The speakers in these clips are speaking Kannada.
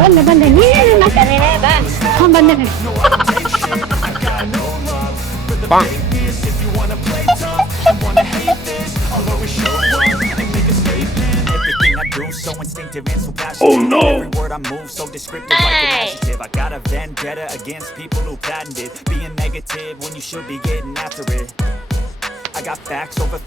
ಬಂದೆ ಬಂದೆ ನೀನು ಬಂದೆ So instinctive and so passionate. Every word I move so descriptive like an adjective. I got a vendetta against people who patented being negative when you should be getting after it. I got facts over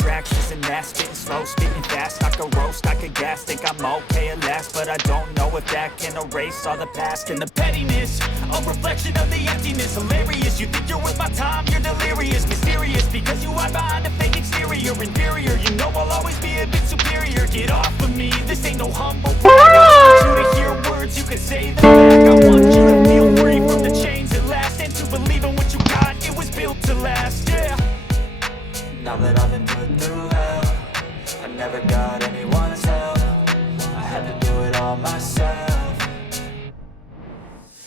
tracks, isn't that spitting slow, spitting fast, I could roast, I could gas, think I'm okay at last, but I don't know if that can erase all the past and the pettiness, a reflection of the emptiness, hilarious, you think you're worth my time, you're delirious, mysterious, because you hide behind a fake exterior, inferior, you know I'll always be a bit superior, get off of me, this ain't no humble brag, I want you to hear words, you can say them back, I want you to feel free from the chains that last, and to believe in what you got, it was built to last, yeah. Now that I've been put through hell, I never got anyone's help, I had to do it all myself.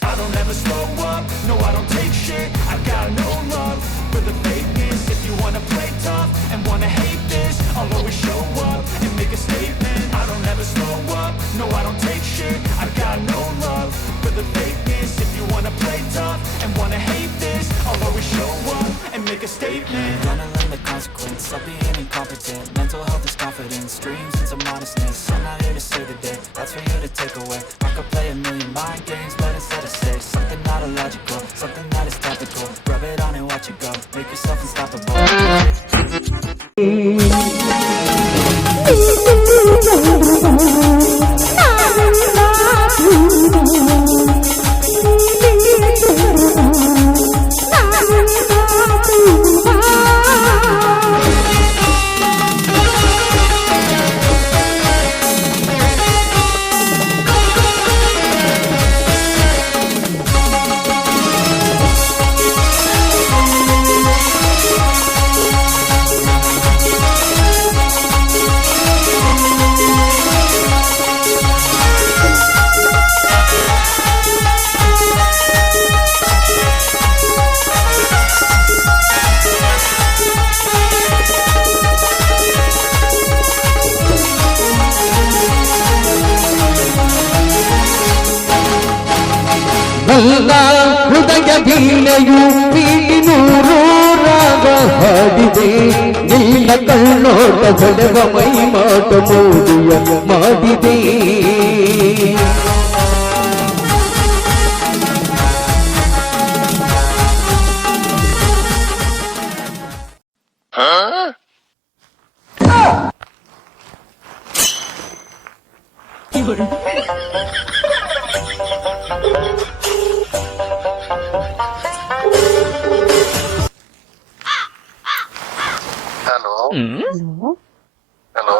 I don't ever slow up, no I don't take shit, I got no love for the fakeness. If you wanna play tough and wanna hate this, I'll always show up and make a statement. I don't ever slow up, no I don't take shit, I got no love for the fakeness. If you wanna play tough and wanna hate this, I'll always show up and make a statement. Gonna learn the consequence of being incompetent. Mental health is confidence, dreams and some modestness. I'm not here to save the day, that's for you to take away. I could play a million mind games, but instead I say something not illogical, something that is topical. Rub it on and watch it go, make yourself unstoppable. ನನ್ನ ಹೃದಯ ವೀಣೆಯು ಬೀನೂರು ರಾಗ ಹಾಡಿದೆ ನಿನ್ನ ಕಣ್ಣೋಟ ಹೊಳೆವ ಮೈ ಮಾಟ ಮೋಡಿಯ ಮಾಡಿದೆ ಹಲೋ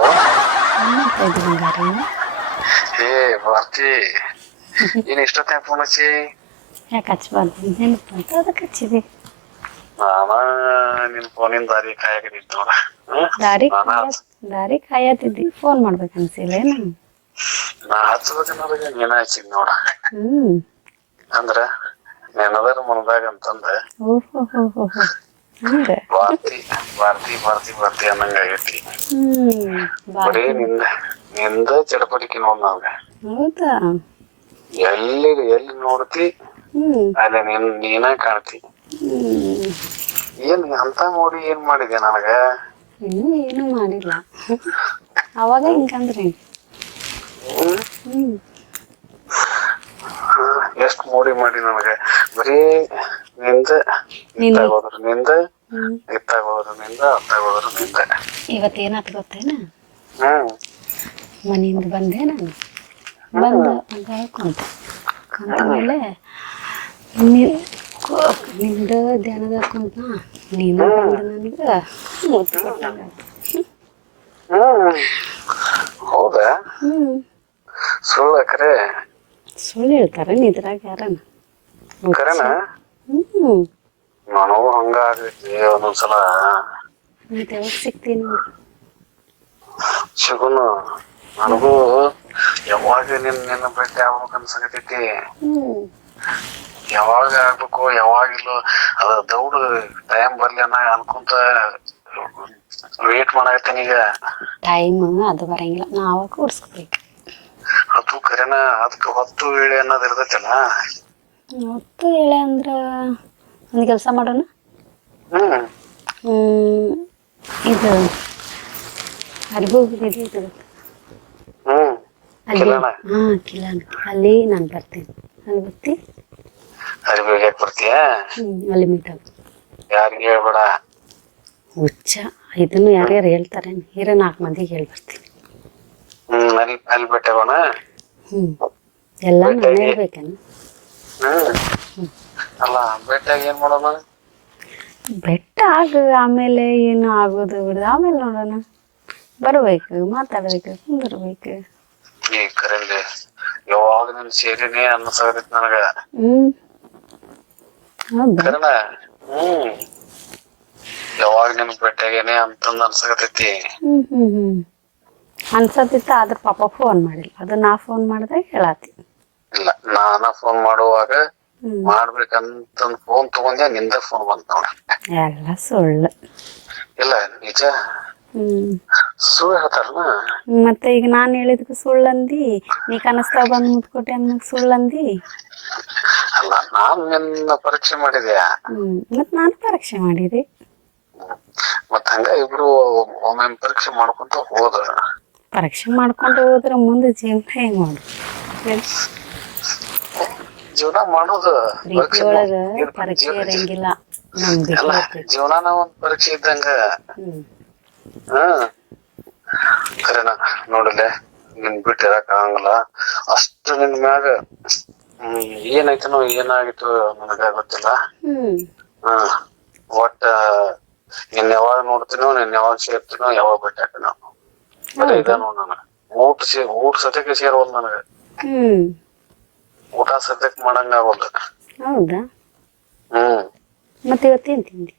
ಏ ಭಾರತಿ ಏನ್ ಇಷ್ಟೊತ್ತ ಫೋನ್ ಹಚ್ಚಿ ಯಾಕೆ ಹಚ್ಬಾರ್ದು ನೆನಪಂತ ಅದಕ್ಕೆ ಹಚ್ಚಿದೆ ನಾನ ನಿನ್ ಫೋನಿನ ದಾರಿ ಕಾಯಕತ್ತಿದ್ ನೋಡ ದಾರಿ ಕಾಯತಿದ್ದಿ ಫೋನ್ ಮಾಡ್ಬೇಕು ಅನ್ಸಿಲ್ಲ ನಾ ಹಚ್ಬೇಕನ್ನೋದಾಗ ನೀನ ಹಚ್ಚಿದ್ ನೋಡ ಅಂದ್ರ ನೆನದರ ಮನದಾಗ ಅಂತಂದ ಭಾರತಿ ಅನ್ನಂಗಾಗೈತಿ ಬರೀ ನಿಂದ ಚಡಪಟಿಕೆ ನೋಡ್ ನಾವ್ ಹೌದಾ ಎಲ್ಲಿ ನೋಡ್ತಿ ಅಲ್ಲಿ ನೀನ ಕಾಣ್ತಿ ಏನ್ ಅಂತ ನೋಡಿ ಏನ್ ಮಾಡಿದೆ ನನಗ ಏನು ಮಾಡಿಲ್ಲ ಅವಾಗ ಹಿಂಗಂದ್ರೆ ಎಷ್ಟ್ ಮೋಡಿ ಮಾಡಿ ನನಗ ಬರೀ ನಿಂದ ಇತ್ತಾಗೋದ್ರ ನಿಂದ ಇತ್ತಾಗೋದ್ರ ನಿಂದ ಅತ್ತಾಗೋದ್ರ ನಿಂದ ಇವತ್ತೇನಾತ್ ಗೊತ್ತೇನ ಮನೆಯಿಂದ ಬಂದೆ ನಾನು ಕುಂತಮೇಲೆ ನಿಂದ ಧ್ಯಾನದ ಕುಂತ ನೀನು ನನಗ ಹೌದಾ ಸುಳ್ಳು ಸುಳ್ಳು ಹೇಳ್ತಾರ ನಿದ್ರಾಗ ಯಾರನ ಕರೆನ ನನಗೂ ಹಂಗ ಆಗೈತಿ ಒಂದೊಂದ್ಸಲ ಮತ್ತೆ ಯಾವಾಗ ಸಿಗ್ತೀನಿ ಸಿಗುನು ನನಗೂ ಯಾವಾಗ ನಿನ್ನ ಭೇಟಿ ಆಗ್ಬೇಕು ಅನ್ಸಕತೈತಿ ಯಾವಾಗ ಆಗ್ಬೇಕು ಯಾವಾಗಿಲ್ಲ ಅದ ದೌಡ್ ಟೈಮ್ ಬರ್ಲಿ ಅನ್ಕೊಂತ ವೇಟ್ ಮಾಡಾಕತ್ತೀನಿ ಈಗ ಟೈಮ್ ಅದು ಬರಂಗಿಲ್ಲ ನಾವ ಕೂಡ್ಸ್ಕೊಬೇಕು ಕರೆನ ಅದಕ್ಕೆ ಹೊತ್ತು ವೇಳೆ ಅನ್ನೋದು ಇರ್ತೈತಲ್ಲ. ಹೊತ್ತು ಹೇಳೆ ಅಂದ್ರೆ ಒಂದು ಕೆಲಸ ಮಾಡೋಣ. ಇದು ಅರ್ಬೋಗಿದೆ ಇದು ಅಲ್ಲಿ ಹಾಂ ಕಿಲಾನ ಅಲ್ಲಿ ನಾನು ಬರ್ತೇನೆ. ಅಲ್ಲಿ ಬರ್ತಿ ಅರಿವಿಗೆ ಯಾಕೆ ಬರ್ತೀಯ? ಅಲ್ಲಿ ಮೀಟ್ ಆಗ. ಯಾರಿಗೆ ಹೇಳ್ಬೇಡ. ಹುಚ್ಚ ಇದನ್ನು ಯಾರ್ಯಾರು ಹೇಳ್ತಾರೆ ಹೀರೋ 4 ಮಂದಿಗೆ ಹೇಳಿ ಬರ್ತೀನಿ. ಅಲ್ಲಿ ಬಿಟ್ಟಾಗೋಣ. ಎಲ್ಲ ನಾನು ಹೇಳ್ಬೇಕೇನು? ಅಲ್ಲ ಬೆಟ್ಟಾಗ ಏನ್ ಮಾಡೋಣ? ಬೆಟ್ಟ ಆಗ ಆಮೇಲೆ ಏನು ಆಗೋದು ಬಿಡೋದು ಆಮೇಲೆ ನೋಡೋಣ. ಬರ್ಬೇಕು, ಮಾತಾಡ್ಬೇಕು, ಕುಂದಿರ್ಬೇಕು. ಈ ಕರೆಂದೆ ಯಾವಾಗ ನೀನ್ ಸೇರಿನೇ ಅನ್ನಿಸಾಗತೈತಿ ನನಗ. ಹೌದಾ? ಕರೆನ ಯಾವಾಗ ನಿನ್ ಬೆಟ್ಟಾಗೇನೆ ಅಂತಂದು ಅನ್ಸಾಗತೈತಿ. ಅನ್ಸತ್ತಿತ್ತ ಆದ್ರೆ ಪಾಪ ಫೋನ್ ಮಾಡಿಲ್ಲ. ಅದು ನಾ ಫೋನ್ ಮಾಡಿದಾಗ ಹೇಳತ್ತಿ. ಇಲ್ಲ ನಾನ ಫೋನ್ ಮಾಡುವಾಗ ಮಾಡ್ಬೇಕಂತ ಫೋನ್ ತಗೊಂಡೆ, ನಿಂದ ಫೋನ್ ಬಂತ ನೋಡ. ಎಲ್ಲ ಸುಳ್ಳು. ಇಲ್ಲ ನಿಜ. ಸುಳ್ಳು ಹೇಳ್ತಾರನ. ಮತ್ತೆ ಈಗ ನಾನು ಹೇಳಿದಕ್ಕೆ ಸುಳ್ಳಂದಿ, ನೀ ಕನಸ್ತಾ ಬಂದ್ ಮುತ್ಕೊಟ್ಟೆ ಅನ್ನಕ್ ಸುಳ್ಳಂದಿ. ಅಲ್ಲ ನಾನ್ ನಿನ್ನ ಪರೀಕ್ಷೆ ಮಾಡಿದೆ. ಮತ್ ನಾನು ಪರೀಕ್ಷೆ ಮಾಡಿದೆ. ಮತ್ತ ಹಂಗ ಇಬ್ರು ಒಮ್ಮೆ ಪರೀಕ್ಷೆ ಮಾಡ್ಕೊಂತ ಹೋದ್ರ. ಪರೀಕ್ಷೆ ಮಾಡ್ಕೊಂಡು ಹೋದ್ರೆ ಮುಂದೆ ಜೀವನ ಹೆಂಗ್ ಮಾಡು? ಜೀವನ ಮಾಡೋದು ಪ್ರೀತಿ ಒಳಗ ಪರೀಕ್ಷೆ ಇರಂಗಿಲ್ಲ. ಜೀವನಾನ ಒಂದ್ ಪರೀಕ್ಷೆ ಇದ್ದಂಗ. ಕರೆನ ನೋಡಲೆ ನಿನ್ ಬಿಟ್ಟು ಇರಕ್ ಆಗಂಗಿಲ್ಲ. ಅಷ್ಟು ನಿನ್ ಮ್ಯಾಗ ಏನಾಯ್ತನೋ ಏನಾಗಿತ್ತು ನನಗ ಗೊತ್ತಿಲ್ಲ. ಒಟ್ಟ ನಿನ್ ಯಾವಾಗ ನೋಡ್ತೀನೋ, ನಿನ್ ಯಾವಾಗ ಸೇರ್ತೀನೋ, ಯಾವಾಗ ಬಿಟ್ಟು ಹಾಕಿನೋ ಬರೀ ಇದ ನೋಡ್. ನನಗ ಊಟ ಸತ್ಯಕ್ಕೆ ಸೇರೋದು. ನನಗ ಊಟ ಸದ್ಯಕ್ ಮಾಡಂಗ ಆಗೋದು. ಹೌದಾ? ಮತ್ತೆ ಇವತ್ತೇನ್ ತಿಂದಿ?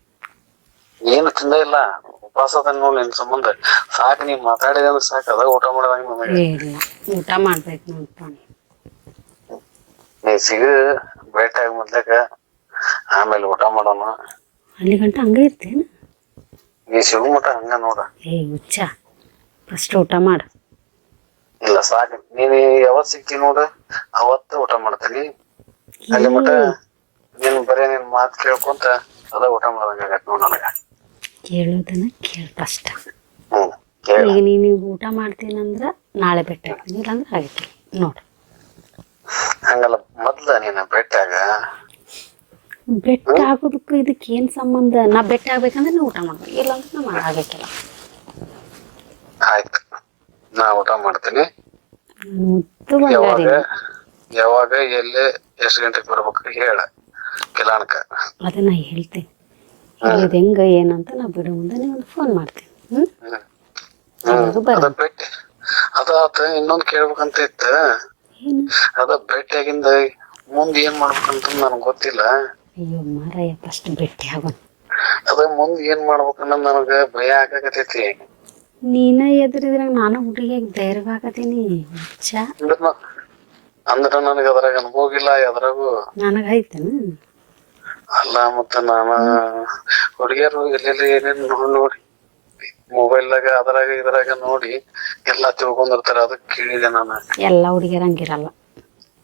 ಏನು ತಿಂದ ಇಲ್ಲ, ಉಪವಾಸ ಅದ ನೋಡ್. ನಿನ್ ಸಂಬಂಧ ಸಾಕು, ನೀ ಮಾತಾಡಿದ ಅಂದ್ರೆ ಸಾಕು. ಅದ ಊಟ ಮಾಡೋದಂಗ ನನಗೆ. ಇಲ್ಲ, ಊಟ ಮಾಡ್ಬೇಕು ನೋಡ್ಪ. ನೀ ಸಿಗ ಭೇಟಿ ಆಗಿ ಮೊದ್ಲಕ, ಆಮೇಲೆ ಊಟ ಮಾಡೋಣ. ಅಲ್ಲಿ ಗಂಟ ಹಂಗ ಇರ್ತೇನ? ನೀ ಸಿಗು ಮಟ ಹಂಗ ನೋಡ. ಹುಚ್ಚ, ಫಸ್ಟ್ ಊಟ ಮಾಡ. ಇಲ್ಲ ಸಾಕು, ನೀನ್ ಯಾವತ್ ಸಿಗ್ತಿ ನೋಡ ಅವತ್ತ ಊಟ ಮಾಡ್ತೀನಿ. ಅಲ್ಲಿ ಮಟ ನೀನ್ ಬರೇ ನಿನ್ ಮಾತ್ ಕೇಳ್ಕೊಂತ ಅದ ಊಟ ಮಾಡೋದಂಗ ಆಗತ್ ನೋಡ್ ನನಗ. ಕೇಳೋದನ್ನ ಕೇಳ ಫಸ್ಟ್. ಈಗ ನೀನು ಊಟ ಮಾಡ್ತೀನಂದ್ರ ನಾಳೆ ಬೆಟ್ಟ ಹಾಕ್ತೀನಿ, ಇಲ್ಲಾಂದ್ರೆ ಆಗೈತಿ ನೋಡು. ಹಂಗಲ್ಲ, ಮೊದ್ಲ ನೀನ ಬೆಟ್ಟಾಗ. ಬೆಟ್ಟ ಆಗೋದಕ್ಕೂ ಇದಕ್ಕೆ ಏನ್ ಸಂಬಂಧ? ನಾ ಬೆಟ್ಟ ಆಗ್ಬೇಕಂದ್ರೆ ನಾ ಊಟ ಮಾಡ್ಬೇಕು, ಇಲ್ಲಾಂದ್ರೆ ನಾ ಆಗಬೇಕಿಲ್ಲ. ಆಯ್ತು, ನಾ ಊಟ ಮಾಡ್ತೀನಿ. ಯಾವಾಗ ಎಲ್ಲಿ ಎಷ್ಟು ಗಂಟೆಗೆ ಬರ್ಬೇಕು ಹೇಳ ಕಿಲಾನಕ. ಅದನ್ನ ಹೇಳ್ತೇನೆ. ಹೇಳಿದ ಹೆಂಗ ಏನಂತ ನಾ ಬಿಡು ಮುಂದೆ ಒಂದು ಫೋನ್ ಮಾಡ್ತೀನಿ. ಅದಾತ ಇನ್ನೊಂದ್ ಕೇಳ್ಬೇಕಂತ ಇತ್ತ. ಅದ ಭೇಟಿಯಾಗಿಂದ ಮುಂದ್ ಏನ್ ಮಾಡ್ಬೇಕಂತ ನನಗ್ ಗೊತ್ತಿಲ್ಲ. ಅಯ್ಯೋ ಮಾರಾಯ, ಫಸ್ಟ್ ಭೇಟಿ ಆಗೋಣ. ಅದ ಮುಂದ್ ಏನ್ ಮಾಡ್ಬೇಕನ್ನೋದ್ ನನಗ ಭಯ ಆಗಾಕತೈತಿ. ನೀನ ಎದುರಿದ್ರಾಗ ನಾನು ಹುಡುಗಿಯಾಗಿ ಧೈರ್ಯವಾಗತೀನಿ. ಅಂದ್ರ ನನಗ ಅದ್ರಾಗ ಅನುಭವ ಇಲ್ಲ ಎದ್ರಾಗು. ನನಗ ಐತೇನ? ಅಲ್ಲ ಮತ್ತ ನಾನ ಹುಡುಗಿಯರು ಎಲ್ಲೆಲ್ಲಿ ಏನೇನ್ ನೋಡಿ ಮೊಬೈಲ್ದಾಗ ಅದ್ರಾಗ ಇದ್ರಾಗ ನೋಡಿ ಎಲ್ಲಾ ತಿಳ್ಕೊಂಡಿರ್ತಾರ. ಅದಕ್ಕೆ ಕೇಳಿದೆ ನಾನು. ಎಲ್ಲಾ ಹುಡುಗಿಯರ್ ಹಂಗಿರಲ್ಲ,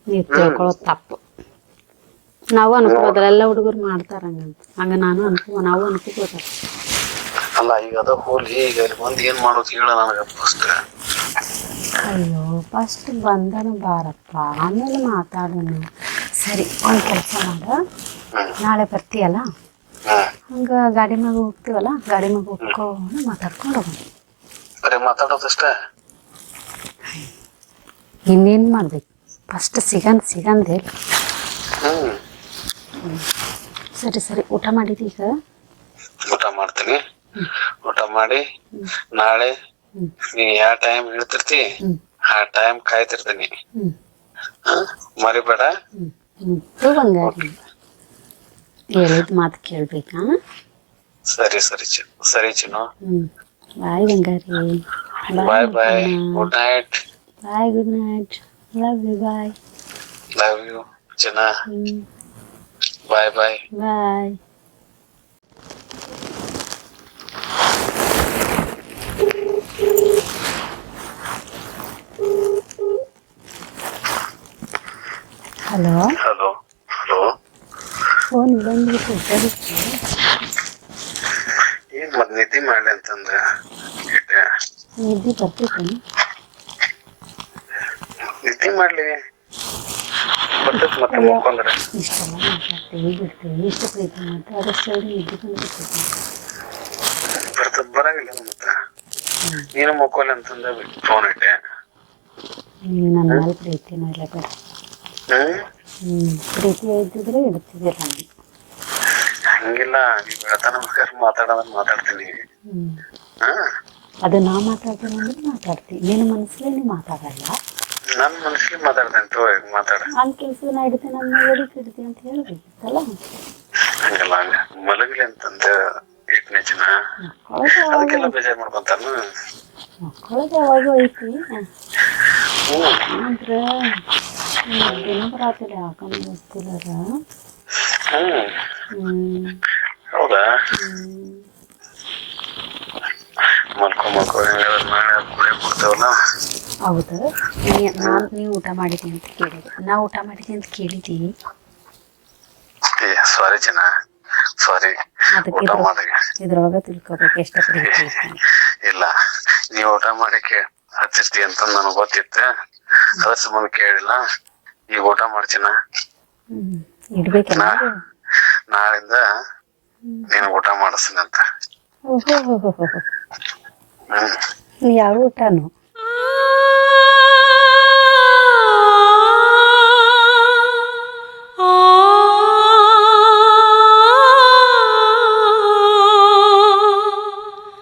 ನೀವು ತಿಳ್ಕೊಳ್ಳೋದು ತಪ್ಪು. ನಾವು ಅನ್ಕೋಬೋದಲ್ಲ, ಎಲ್ಲ ಹುಡುಗರು ಮಾಡ್ತಾರ ಹಂಗಂತ. ಹಂಗ ನಾವು ಅನ್ಕೋಬೋದಲ್ಲ. ಅಲ್ಲ ಈಗ ಅದ ಹೋಲಿ, ಈಗ ಇಲ್ಲಿ ಬಂದು ಏನ್ ಮಾಡೋದು ಹೇಳ ನನಗ ಫಸ್ಟ್. ಅಯ್ಯೋ ಫಸ್ಟ್ ಬಂದನು ಬಾರಪ್ಪ, ಆಮೇಲೆ ಮಾತಾಡೋಣ. ಸರಿ, ಒಂದು ಕೆಲಸ ಮಾಡ, ನಾಳೆ ಬರ್ತೀಯಲ್ಲ, ಹಂಗ ಗಾಡಿ ಮ್ಯಾಗ ಹೋಗ್ತೀವಲ್ಲ, ಗಾಡಿ ಮ್ಯಾಗ ಹೋಗ್ಕೊಂಡು ಮಾತಾಡ್ಕೊಂಡು ಹೋಗೋಣ. ಬರೀ ಮಾತಾಡೋದಷ್ಟ? ಇನ್ನೇನು ಮಾಡ್ಬೇಕು? ಫಸ್ಟ್ ಸಿಗಂದೆ. ಸರಿ ಸರಿ, ಊಟ ಮಾಡಿದಿ? ಈಗ ಊಟ ಮಾಡ್ತೀನಿ. ಊಟ ಮಾಡಿ ನಾಳೆ ನೀ ಯಾವ ಟೈಮ್ ಹೇಳ್ತಿರ್ತಿ ಆ ಟೈಮ್ ಕಾಯ್ತಿರ್ತೀನಿ. ಮರಿಬೇಡ. ಬಂಗಾರಿ, ಹೇಳಿದ ಮಾತು ಕೇಳ್ಬೇಕಾ? ಸರಿ ಸರಿ ಸರಿ ಚಿನ್ನು. ಬಾಯ್ ಬಂಗಾರಿ. Bye bye. Good night. Bye, good night. Love you. Bye. Love you ಚಿನ್ನ. Bye bye. Bye. Hello hello hello phone ಇಲ್ಲಂದ್ಬಿಟ್ಟು ಉಪಯೋಗಿಸಿ. ಈಗ ಮತ್ತೆ ನಿದ್ದೆ ಮಾಡ್ಲಿ ಅಂತಂದ್ರೆ ಇಟ್ಟೆ. ನಿದ್ದೆ ಬರ್ತೈತೇನು? ನಿದ್ದೆ ಮಾಡ್ಲಿ ಬರ್ತೈತಿ ಮತ್ತೆ ಮುಕ್ಕೊಂಡ್ರೆ. ಇಷ್ಟೆಲ್ಲ ಮಾತಾಡ್ತೀವಿ ಬಿಡ್ತೀವಿ, ಇಷ್ಟು ಪ್ರೀತಿ ಮಾಡ್ತೀವಿ, ಅದಷ್ಟು ಹೇಳಿ ನಿದ್ದೆ ಬಂದ್ಬಿಡ್ತೈತಿ. ಬರಂಗಿಲ್ಲ ಮತ್ತೆ ನೀನು ಮುಕ್ಕೋಲಿ ಅಂತಂದ ಫೋನ್ ಇಟ್ಟೆ. ನನ್ನ ಮೇಲೆ ಪ್ರೀತಿನೂ ಇಲ್ಲ ಬೇಡ. ಪ್ರೀತಿ ಇದ್ದಿದ್ರೆ ಇಡ್ತಿದ್ದಿಲ್ಲ ನಾನು. ಹಂಗಿಲ್ಲ, ನೀವು ಬೆಳತನ ಬೇಕಾದ್ರೆ ಮಾತಾಡೋದನ್ನ ಮಾತಾಡ್ತೀನಿ. ಅದು ನಾ ಮಾತಾಡ್ತೀನಿ ಅಂದ್ರೆ ಮಾತಾಡ್ತೀನಿ, ನಿನ್ನ ಮನಸ್ಸಲ್ಲಿ ನೀ ಮಾತಾಡಲ್ಲ. ನನ್ನ ಮನಸ್ಸಲ್ಲಿ ಮಾತಾಡ್ತೇನೆ ತೋ, ಮಾತಾಡ. ಅಲ್ಲಿ ಕೆಲಸ ನಾ ಇಡ್ತೀನಿ, ನನ್ನ ಎದಕ್ಕೆ ಇಡ್ತೀನಿ ಅಂತ ಹೇಳ್ಬೇಕಿತ್ತಲ್ಲ. ಹಂಗಲ್ಲ, ಹಂಗ ಮಲಗಲಿ ಅಂತಂದ ಇಟ್ನೆ ಚಿನ್ನ. ಅದಕ್ಕೆಲ್ಲ ಬೇಜಾರು ಮಾಡ್ಕೊಂತಾನ. ಮಕ್ಕಳಿಗೆ ಯಾವಾಗೂ ಐತಿ ಅಂದ್ರೆ ದಿನ ಬರಾತಿಲ್ಲ ಯಾಕಂದ್ರೆ ಗೊತ್ತಿಲ್ಲದ. ಹೌದಾ? ಮಲ್ಕೊ ನಾಳೆ ಕುಡಿಯಕ್ ಕೊಡ್ತೇವಲ್ಲ. ಹೌದು, ನೀವು ಊಟ ಮಾಡಿದಿ ಅಂತ ಕೇಳಿದೆ, ನಾ ಊಟ ಮಾಡಿದಿ ಅಂತ ಕೇಳಿದಿ. ಸಾರಿ ಚಿನ್ನ, ಸಾರಿ. ಅದಕ್ಕೆ ಊಟ ಮಾಡಿ ಇದ್ರೊಳಗೆ ತಿಳ್ಕೊಬೇಕು ಎಷ್ಟು ಪ್ರೀತಿ ಐತಿ. ಇಲ್ಲ, ನೀವು ಊಟ ಮಾಡಕ್ಕೆ ಹಚ್ಚಿರ್ತಿ ಅಂತ ನನಗೆ ಗೊತ್ತಿತ್ತು, ಅದ್ರ ಸಂಬಂಧ ಕೇಳಿಲ್ಲ. ಈಗ ಊಟ ಮಾಡ್ತೀನ. ಇಡ್ಬೇಕಲ್ಲ ನಾಳಿಂದ ನೀನು ಊಟ ಮಾಡಿಸ್ತೀನಿ ಅಂತ. ಯಾವ ಊಟನು